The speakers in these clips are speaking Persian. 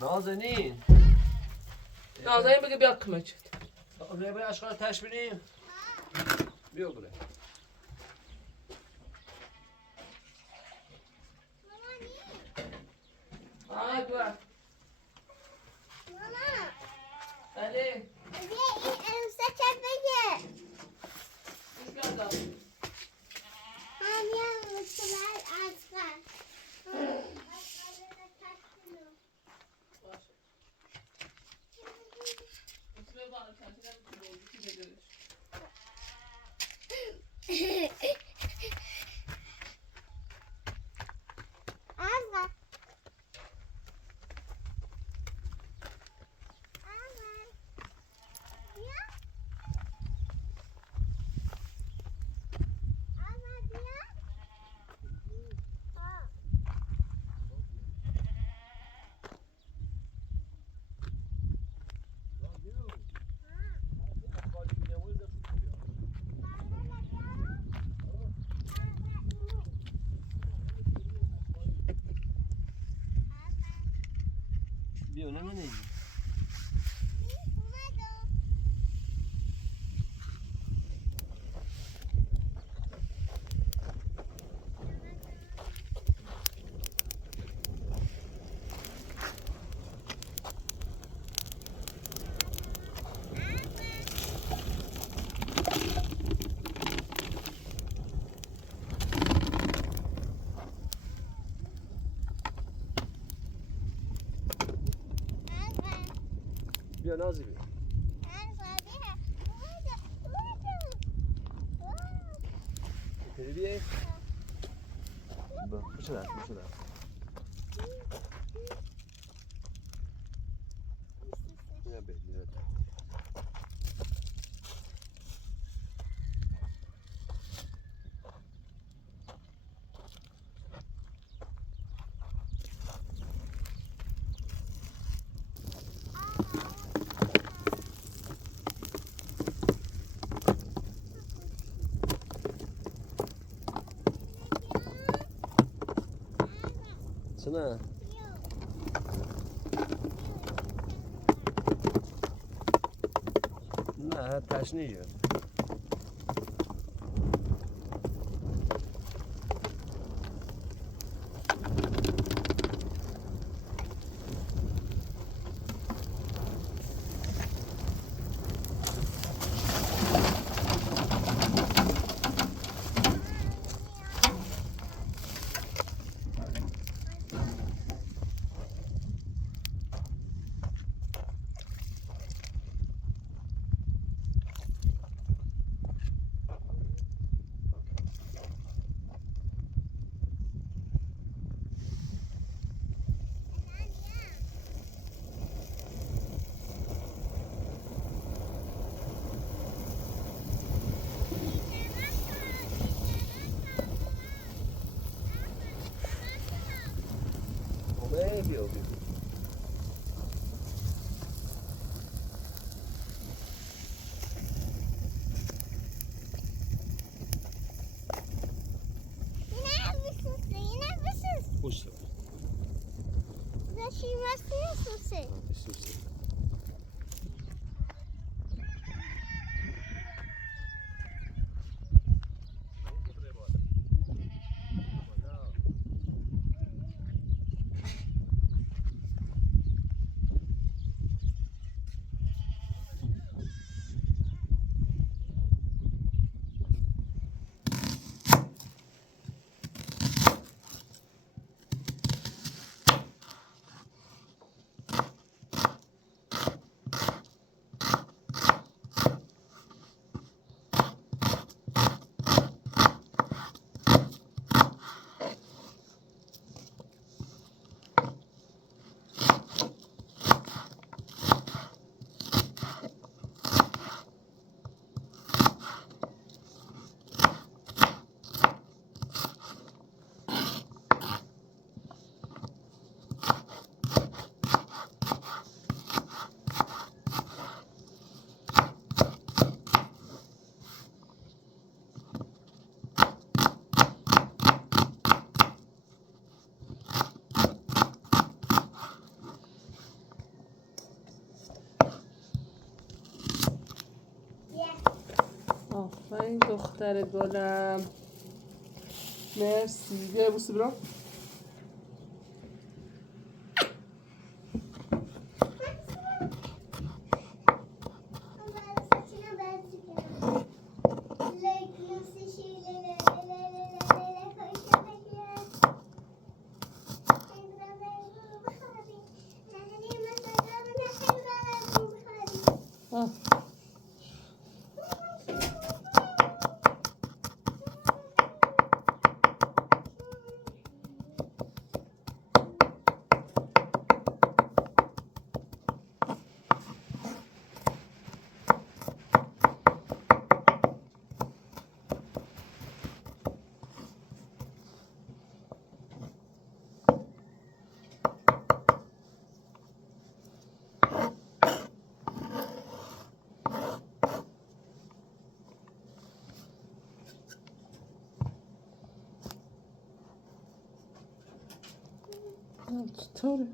نازنین نازنین بگه بیا کمک نازنین باید اشغال تش بریم بیا بره آه دور ماما بله بیا این عروسه چه بگه خوش کردم همین مطمئن اصلا باشه اسم بارو کنتینم تو بودی که اصلا بیا نه نه بیا نازی بیا بیا بیا خوش دار خوش دار بیا بیا بیا نه نه تشنیه بیا بیا خوش دار آفرین دختر گلم. مرسی. بیا بوسی برام. آه. چطوره؟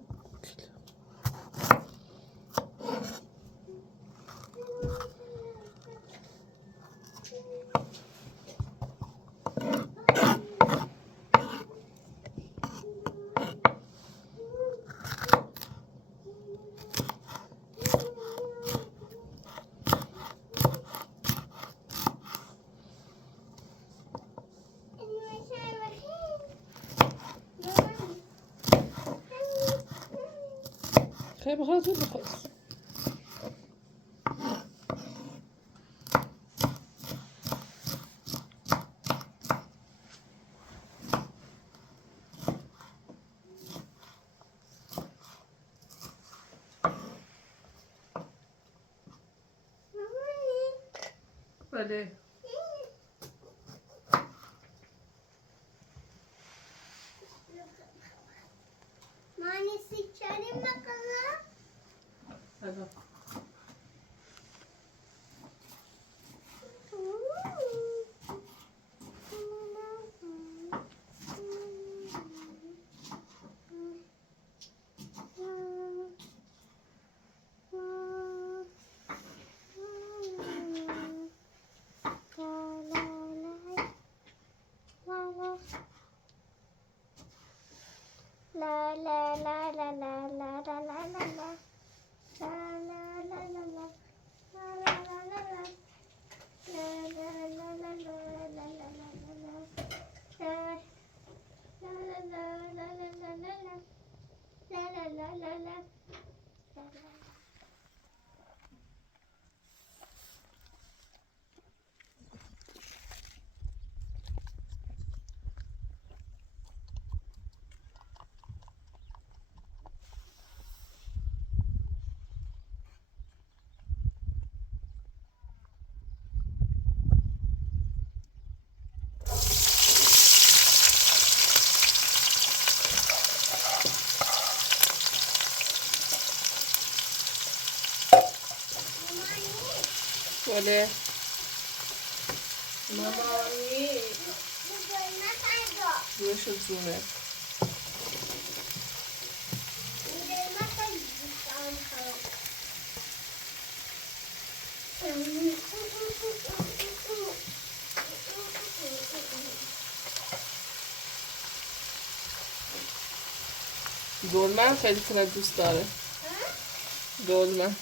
خیلی بخواد تو بخواد. بله. مانی سیچاری مکلا بله. La la la la la la la la la la. La la la la la. La la la la la. La la la la la la la la la la. La la la la la la la la. La la la la la. La la. بله. مامانی روش زونه. دلمه خیلی کنه دوست داره. دلمه.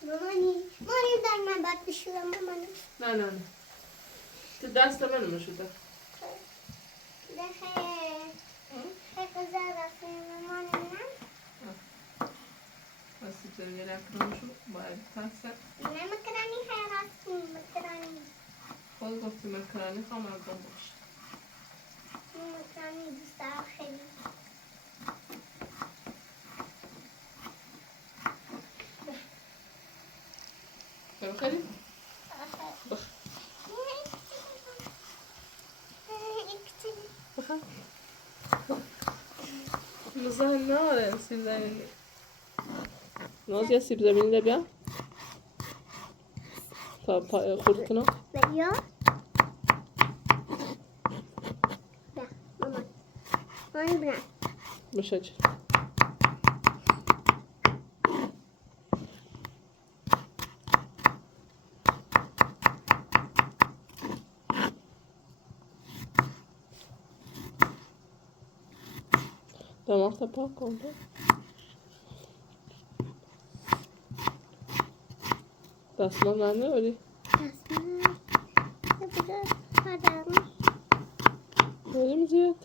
مامانی در من باید بشورم مامانی. نه نه نه. تو دست منو شده. خیلی گذار رفتیم مامانی نه؟ بسی تو یه رفتمشو باید تحصیل. نه مکرانی خیلی رفتیم مکرانی. خود گفتی مکرانی خواهم از دام باشه. مکرانی دوست دارم خیلی. خیلی؟ بخ. بخواه مزاحم ناره سیب زمینی. ناز یه سیب زمینی ده بیا تا خورد کنم. بیا مامان من برم بشه چی دماغ پاک کن تو. دستمان ننده ولی ولی زیاد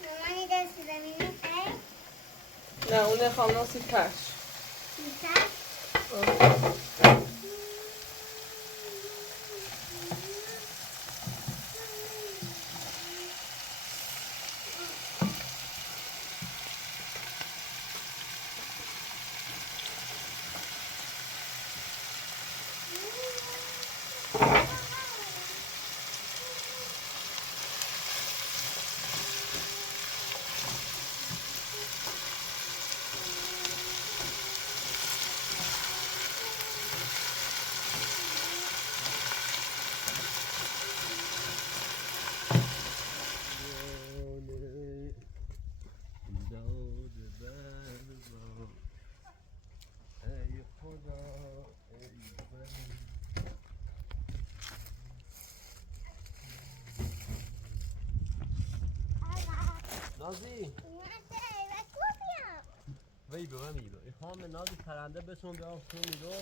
مامانی دست زمینی خیلی نه اونه خواهم سیب ترش بیتر ای خدا ای بنی. نازی وی به من میرو ای خام نازی پرنده بسون بیام تو میرو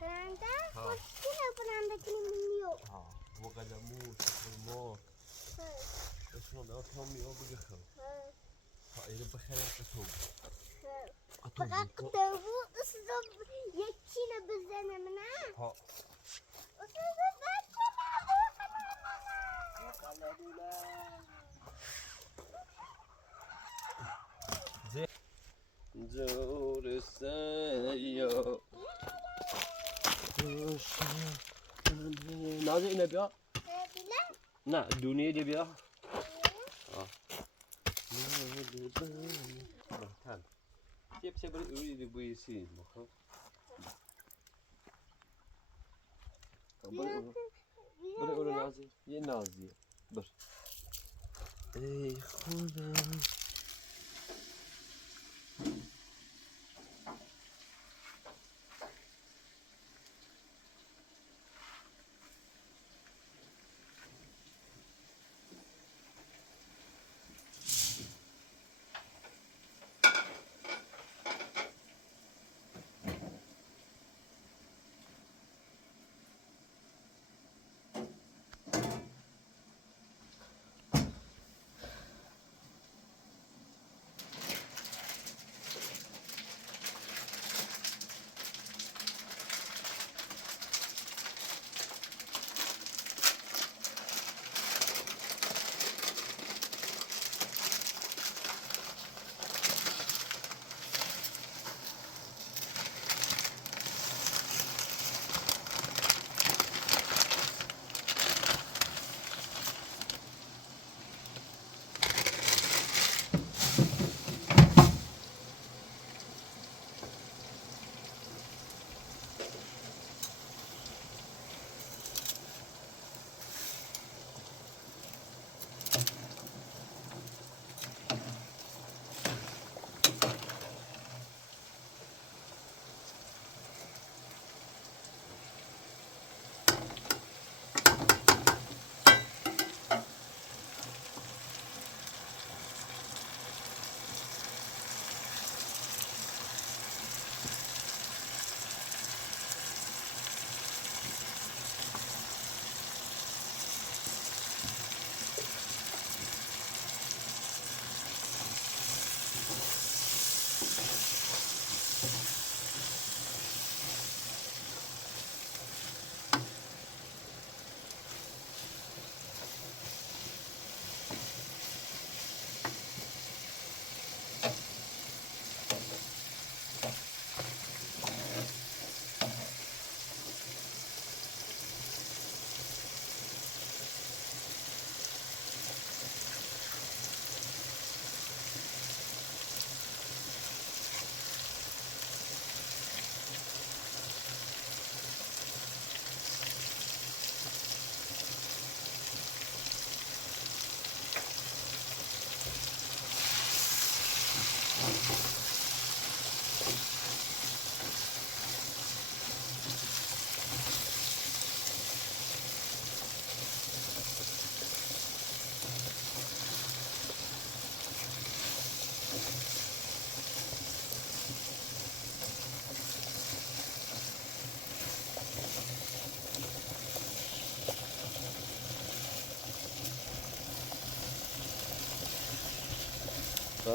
پرنده ها. خوشگله پرنده کنیم میو ها و قلمو شکرمو بسون بیام تو میرو بگه خب ها ایرو بخیرم بسون فقط قطعه اصلا یکی نبزنم نه ها جور سیا نازی اینه بیا نه دونیه دی بیا تن تیپ سه بری اوری دی بوی سی مخو بری اورو نازی یه نازیه بر ای خدا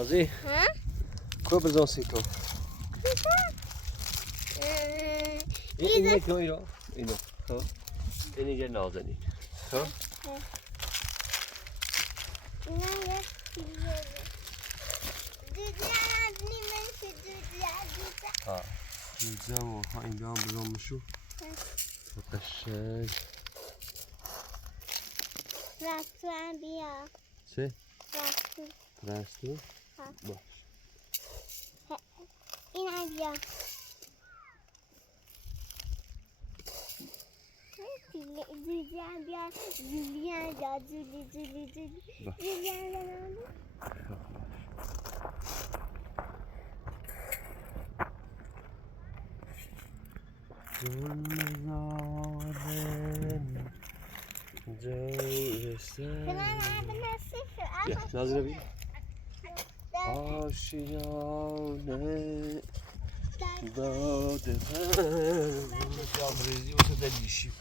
نازی کو بزن سیکو این نکن اینو خب این اینجا نازنین خب ها جوجه و ها اینجا هم بزن مشو قشنگ رفتن بیا چه؟ رفتن رستو؟ باش این هم بیا جوجه هم بیا جولی هم بیا جولی جولی هم بیا بیا نازی رو بیا آشیانه داده بریزی واسه دلیشی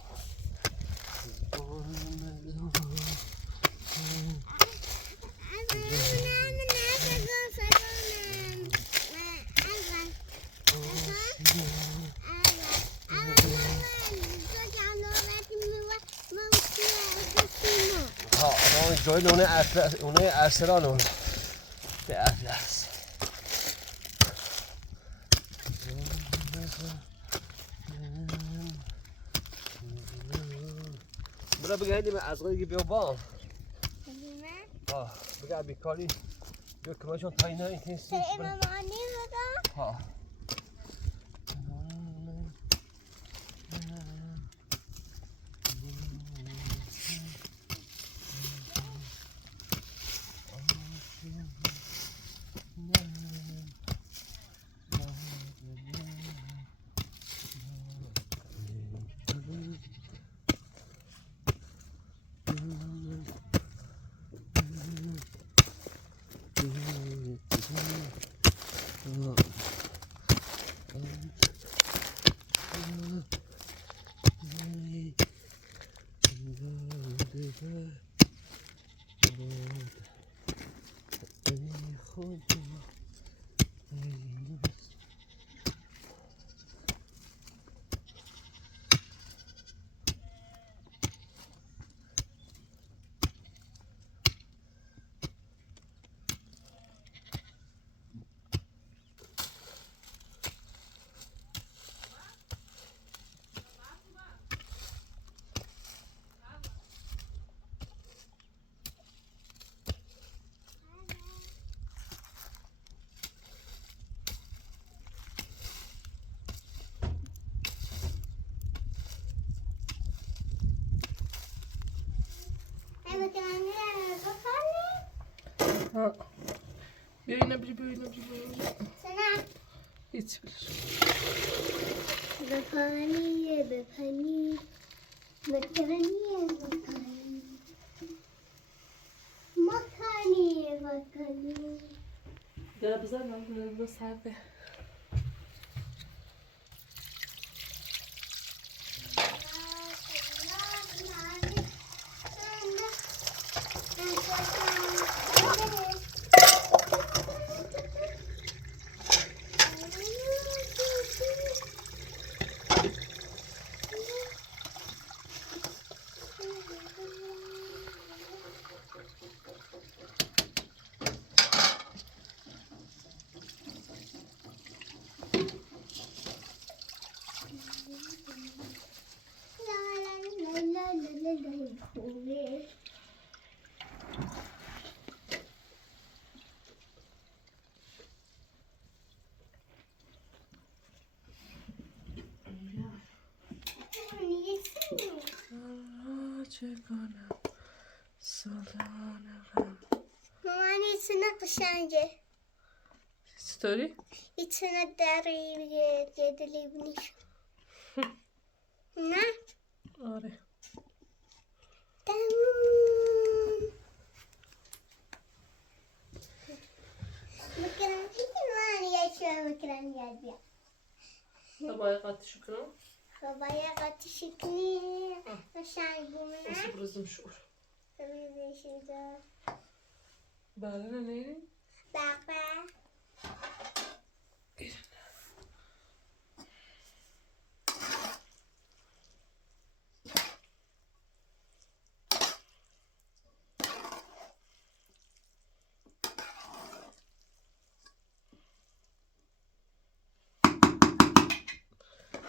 جای اونه ارسلان اونه به اطلس برا بگردیم از غیری بیا با بگرد بیکاری بیا کماشون تایینا این کنیستی امامانی بودم ها بیا اینا بیا سنم هیچ بلش بپنی مکانی در بزن من سرده چه کنم سلطانم مامان ایتونه قشنگه چطوری؟ ایتونه داری یه دلیبونیش نه؟ آره تموم مکرم من مکرم یاد بیا باید قطعشو کنم؟ خب باید قطعشی کنی قشنگ بومونه بسه برزم شور بریزش اینجا بله نه نیریم؟ بقه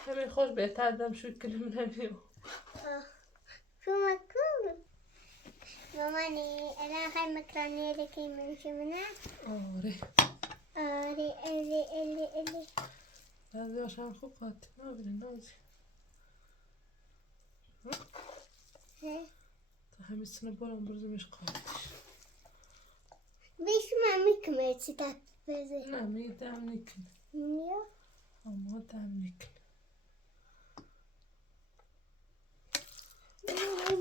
همین خوش بهتر دم شد کلم نمیو شما کن مامانی الان خیلی مکرانی لکی منشه منه آره آره الی بعضی هاشم خوب قاطی نبیده نازی تا همین سنه برام برزمش قاطیش بیش من میکنه چی تک بزه نه می دم نکنه نیا اما دم نکنه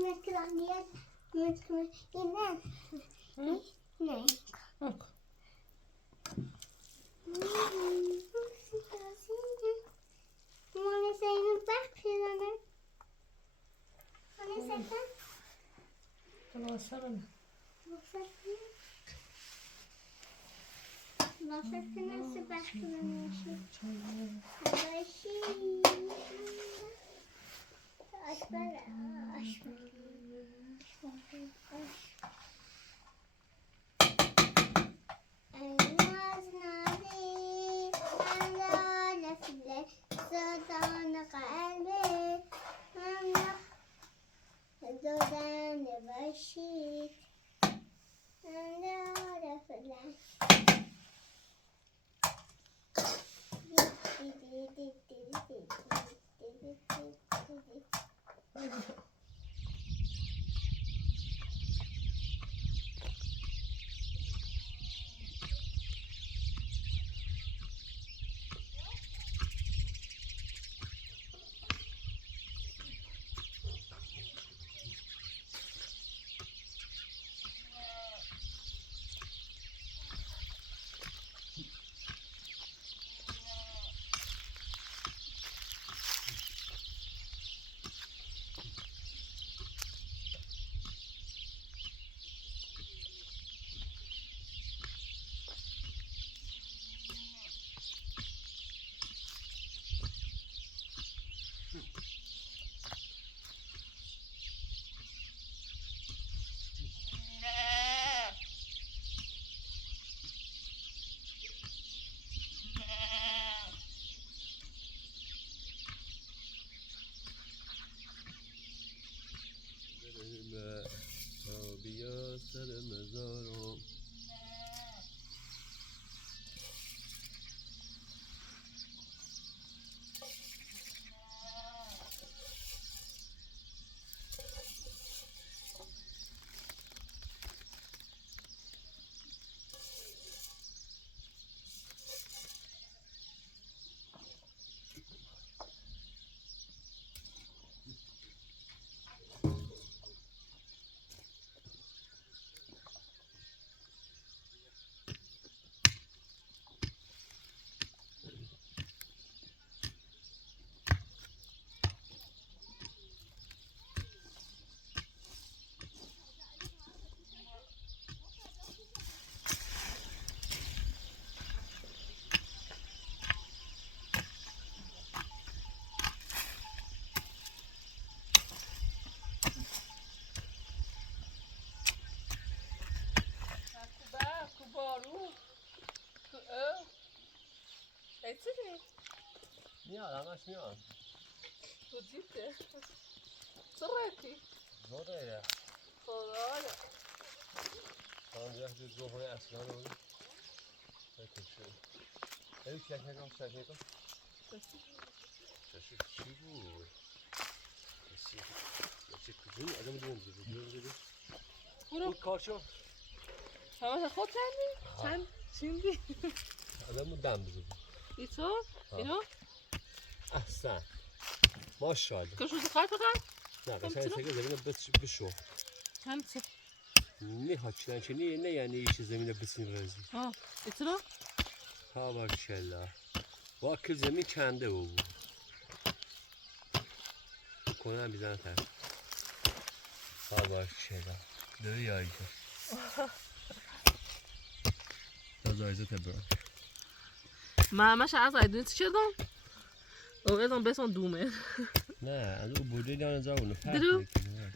مکرانیت نه نه اکو مانه سینو بخشی دانه مانه سکن خلاصه منه واسه بخشی دانه باشی بیا سر مزارم میاد همش میاد تو جیبته سرعتی زوره خدایا tamam ya bir zohaya aslan oldu bakın şöyle evet çekmedim Taşı çi bu Taşı kızım adamı diyorum برو karşı همه خود چندی؟ چند چندی؟ adamı dam bizi ای تو؟ اینا؟ ahsan maşallah کشو خواهد فقط؟ ne kadar sen zemine bişo چند چه؟ ne haçlan çeni ne yani işi zemine bisin rezil آه ای تو؟ ha maşallah bu akıl zemin kendi o Konan bizden ter. Ha bak şeyler. Dövü yayacağız. زایزه تبرا ما همش از ایدون چی کردم؟ او ایدون بسون دومه نه از او بوده دانه زاونه فرق درو؟ میکنه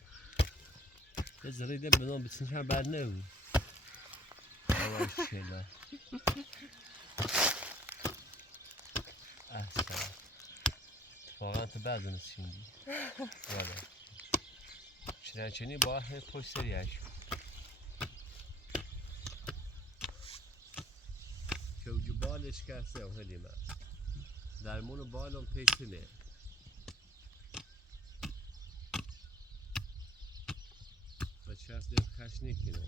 یه ذره ده بدون بتنش هم بر نه آوه شلا احسن واقعا تو بعد نسیندی والا چنانچنی با همه پشت سریعش که اوجو بالش کرسه او هلی من درمون بالم پیتنه بچه هست دیم خش نکنه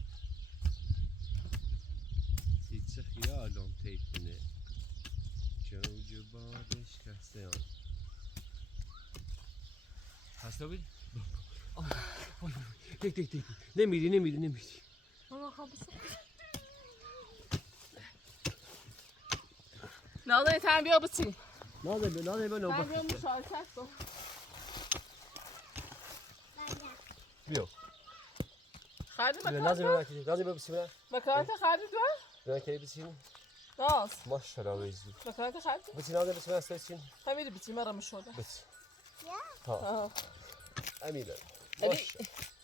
تیچه خیالم پیتنه که اوجو بالش کرسه هم هستا بید؟ دیک نمیری بابا خبص نازنین تن بیا بچین نازه به تن بیا نوبت مشارکت کن بیو خیلی نازه به بسیمه بکارت خیلی دو؟ نه کی بسیم ناز ماشاءالله ویزی بکارت خیلی؟ بسی نازه بسیمه استرسین همیدی بچین مرا مشوده بس تا امیده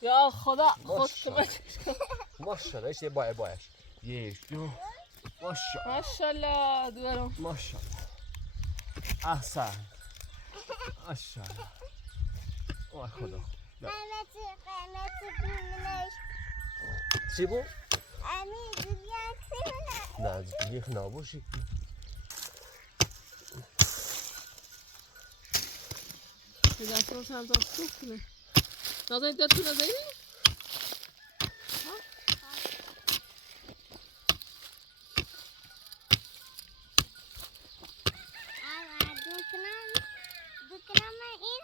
یا خدا خود ماشاءالله ایش یه بایش یک دو ماشاءالله ماشالله دوارم ماشاءالله احسن ماشاءالله وای خدا چی بود؟ نه از بیخ نباشی دستم چند تا خوب کنه نازنین داد تو نازنین؟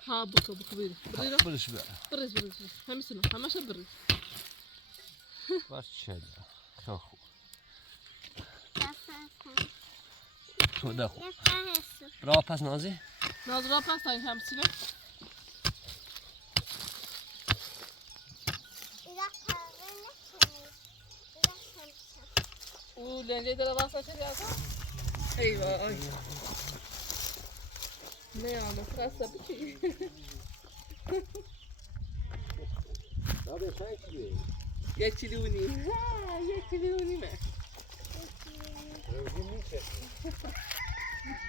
ها بکو بیر برش بیا بریز همیسونه همش بریز ماشاءالله خیلی خوب خدا خوب را پس نازی ناز را پس تا این همسینه او لنجه داره واسه چه دیازه؟ ای وای نه آمه خسته بچی نازی چند کیلویی؟ 1 کیلو و نیم 1 کیلو و نیمه روزی میشه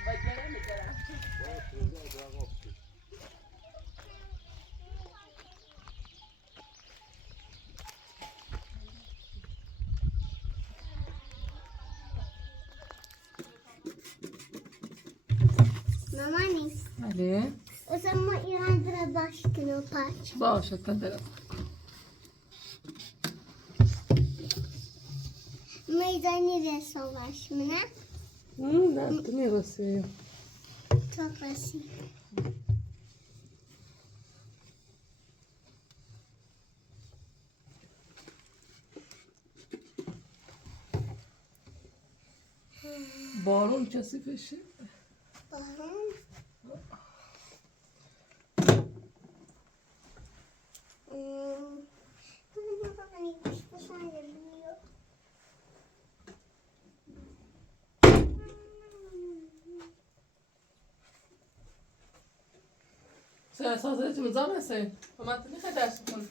بگره میگرم مامانی بله o zaman İran'da başkını parça. باشه تدرم Meydani de savaşmına نه تو میرسی çok basit. بارون کسی بشه Bakın. سه سازه تو مزام هسته و من تنی خیلی درس کن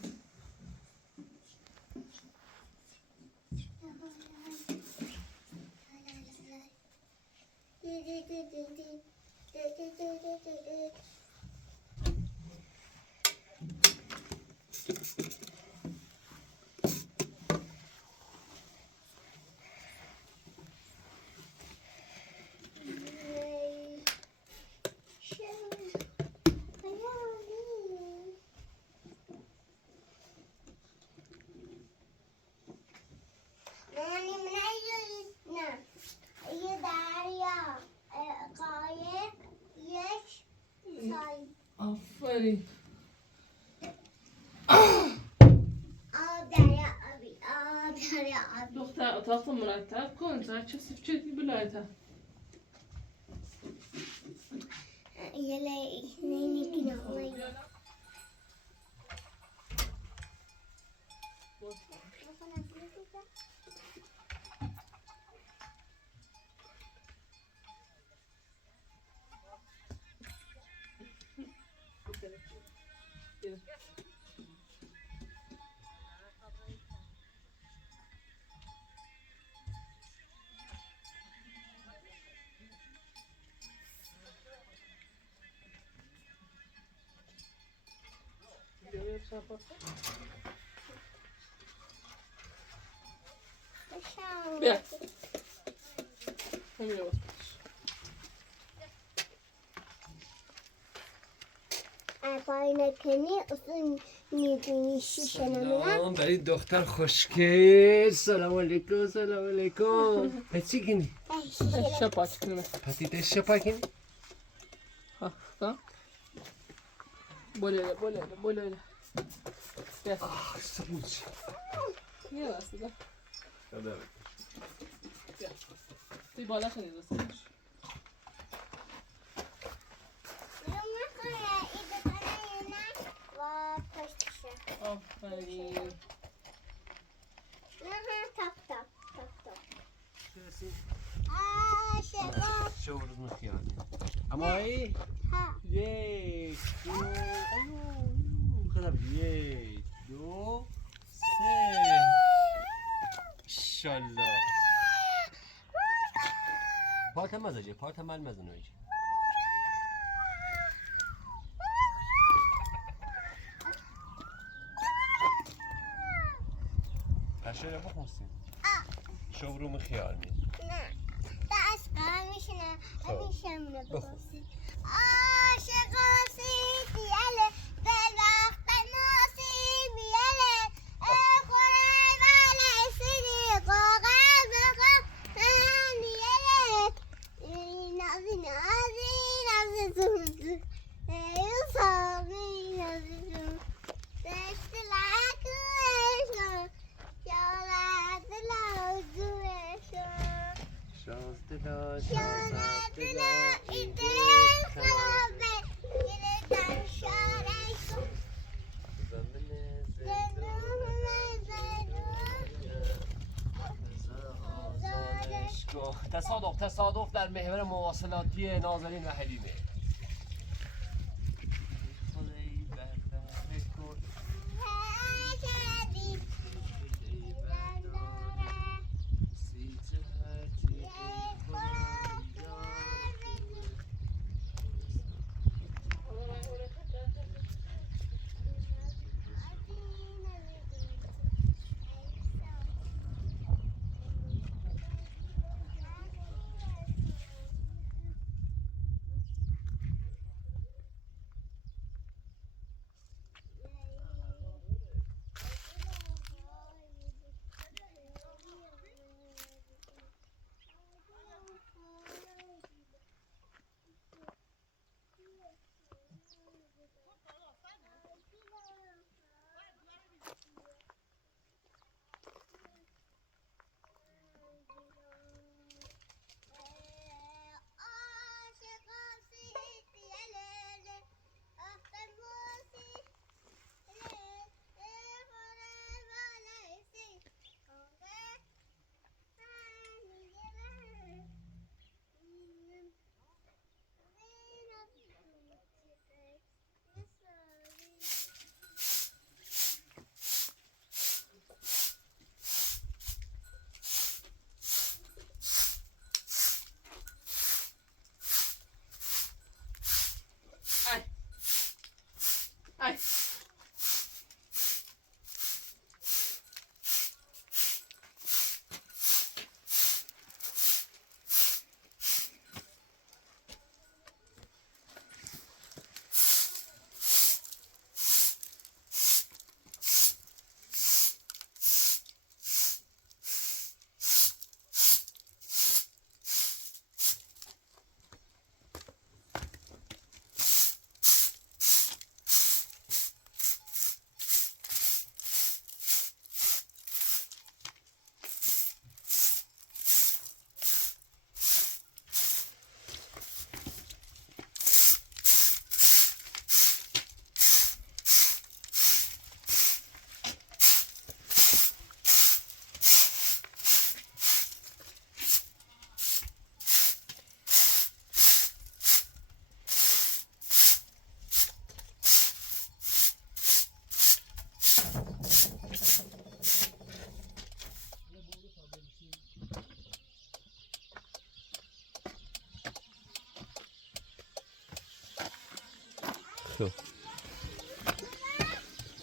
آفرین دختر اتاق مرتب کن تا چه سفچتی بلایتا بیا همینه باز پایین کنی اصلا میدونی شیشه نمونم سلام برای دختر خوشگل. سلام علیکم. سلام علیکم. پسی کنی؟ شپاک کنیم پتیت شپاکنی؟ ها بوله بیا سبوچ. یه دسته ده بیا توی بالا شنید دستش آفرین شو روز مخیال اما ای یک دو خدم یک دو سه شالله پارت هم مزاجه پارت هم مل مزنه ایچ پشه رو بخونستیم شو رو مخیال می نه دست قرار میشنه همیشه بخونستیم عاشقا سیدیاله دل وقت ناسی بیاله خوره ولی سیدی قاقر بخم بیاله نازی نازی نازی زوزو ساقی نازی زوزو دشت لکوشو شاید لازوشو شاز دلا شاید دلا ایده خرابه گرفتن شارشو تصادف در محور مواصلاتی نازنین و حلیمه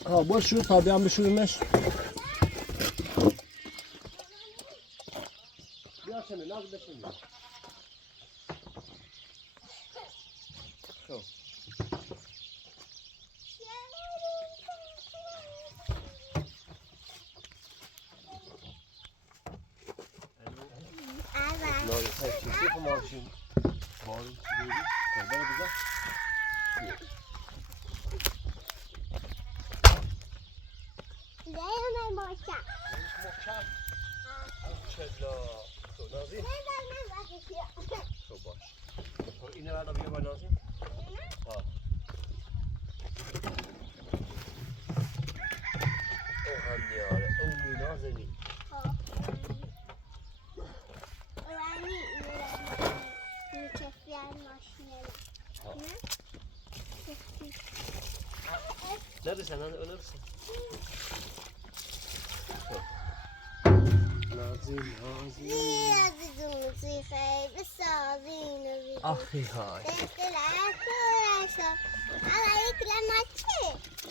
ها بشور تا بیام بشورمش. بیا شمه ناز بشیم. خب ناری خیلی چیزی که ماشین باری چیزی بره بزن. نه ماشا محکم چلا تو نازی تو باش تو اینه بعد بیا با نازی ها او هم نیاره او می نازنی نرسن نرسن نازی آخی های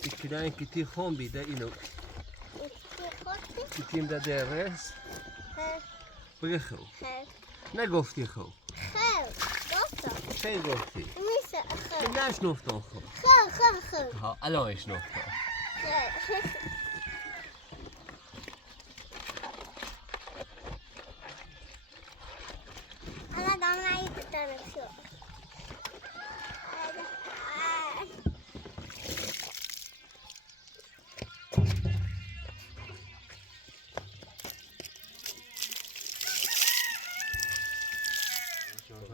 اکران کتی خون بیده اینو کتیم ده درس بگه خو نگفتی خو چه گفتی؟ نشنفتم خو ها الان اشنفتم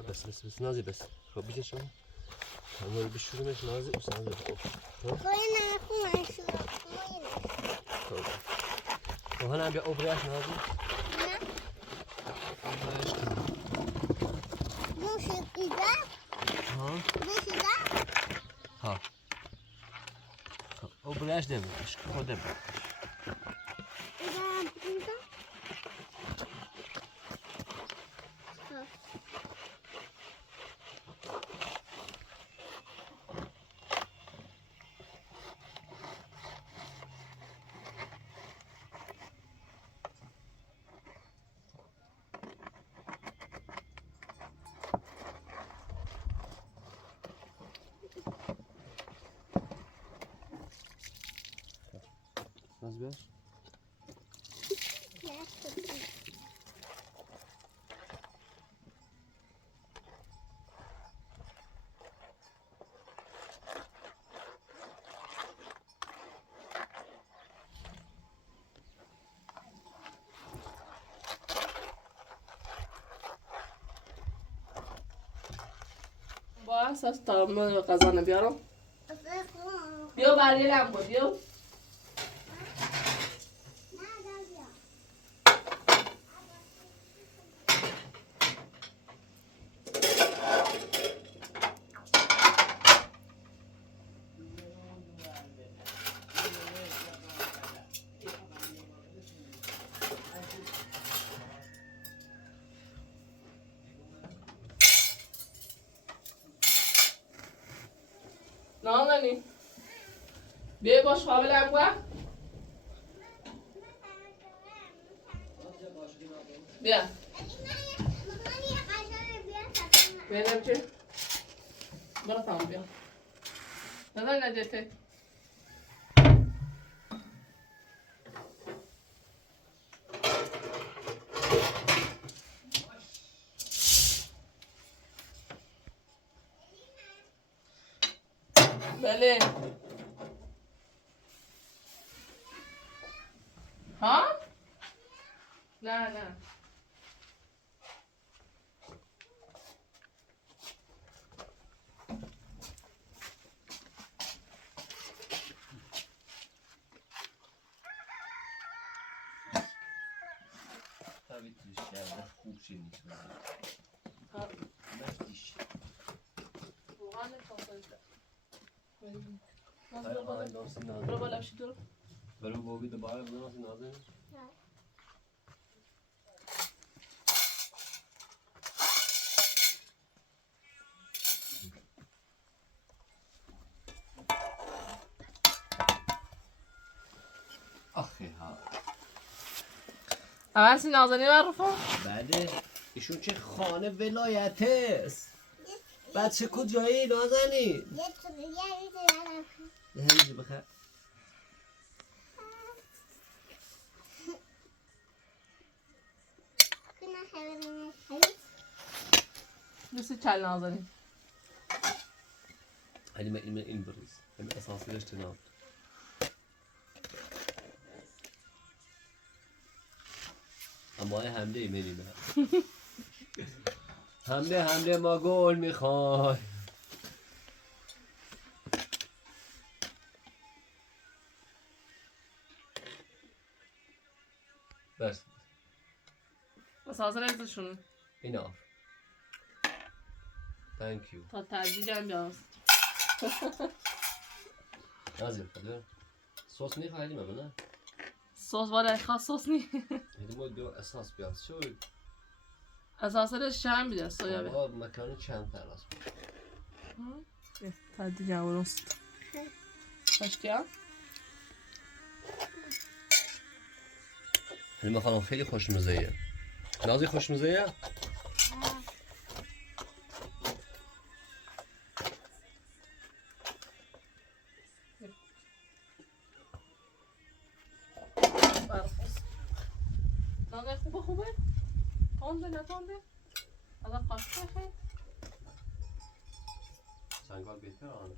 بس نازی بس خب بیشه شما همه بشورمش نازی و سازی خب هنه بیا اوبریش نازی ها اوبریش نمیدش خوده بود ناز بیاش با اساس تا من قضا بیارم بیا برای لمبو بیا نامنی بیا باش قابل لمبو بیا بیا چه برو تمام بیا نظر نجته بله ها؟ نه نه خوب شدید مردیش واقعا نفاسد برو بالا بشی تو برو بابی دوباره بزناسی نازنی خیلی ها. اول سی نازنین معروفه؟ بله ایشون چه خانه ولایت است. بچه کجایی نازنین؟ یه همیزی بخیر. دوستی چل نازنین حالی من این بریز همه اساسی داشته نام اما حمله ایمنی نه حمله ما گل میخوای بس اساس رزشون enough thank you تا ترجیح هم بیارم نازل خدا صوص میخوای حالی من سس واره خاص سس نی هیدی ما دو اساس بیاد شو اساس رزش هم بیده سویا بیده مکانی چند تراس ترجیح هم برست پشتی هم حالی خانم خیلی خوشمزه ایه نازی خوشمزه ایه نازنین خوبه؟ تونده نتونده؟ از قاشقه خیلی؟ چنگال بهتر آن